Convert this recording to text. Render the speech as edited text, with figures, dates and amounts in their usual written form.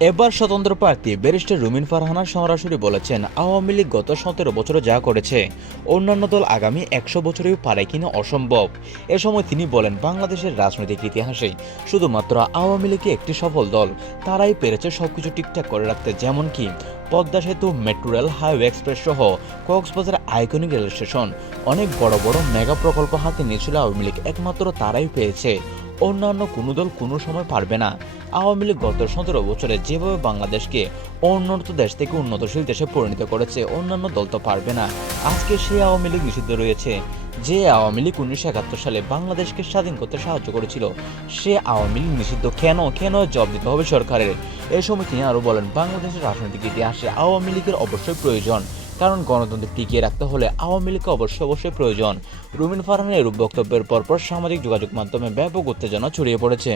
এবার স্বতন্ত্র প্রার্থী ব্যারিস্টার রুমিন ফারহানা সরাসরি বলেছেন, আওয়ামী লীগ গত 17 বছরে যা করেছে অন্যান্য দল আগামী 100 বছরেও পারে কিনা অসম্ভব। এ সময় তিনি বলেন, বাংলাদেশের রাজনৈতিক ইতিহাসে শুধুমাত্র আওয়ামী লীগই একটি সফল দল, তারাই পেরেছে সবকিছু ঠিকঠাক করে রাখতে, যেমন কি পদ্মা সেতু, মেট্রো রেল, হাইওয়ে এক্সপ্রেস সহ কক্সবাজার আইকনিক রেল স্টেশন। অনেক বড় বড় মেগা প্রকল্প হাতে নিয়েছিল আওয়ামী লীগ, একমাত্র তারাই পেয়েছে, অন্যান্য কোনো দল কোনো সময় পারবে না। আওয়ামী লীগ গত 17 বছরে যেভাবে বাংলাদেশকে উন্নত দেশ থেকে উন্নতশীল দেশে পরিণত করেছে, অন্যান্য দল তো পারবে না। আজকে সেই আওয়ামী লীগ নিষিদ্ধ রয়েছে, যে আওয়ামী লীগ 1971 সালে বাংলাদেশকে স্বাধীন করতে সাহায্য করেছিল, সে আওয়ামী লীগ নিষিদ্ধ কেন কেন জবাব দিতে হবে সরকারের। এই সময় তিনি আরো বলেন, বাংলাদেশের রাজনৈতিক ইতিহাসে আওয়ামী লীগের অবশ্যই প্রয়োজন, কারণ গণতন্ত্র টিকিয়ে রাখতে হলে আওয়ামী লীগকে অবশ্যই প্রয়োজন। রুমিন ফারহানের এরূপ বক্তব্যের পরপর সামাজিক যোগাযোগ মাধ্যমে ব্যাপক উত্তেজনা ছড়িয়ে পড়েছে।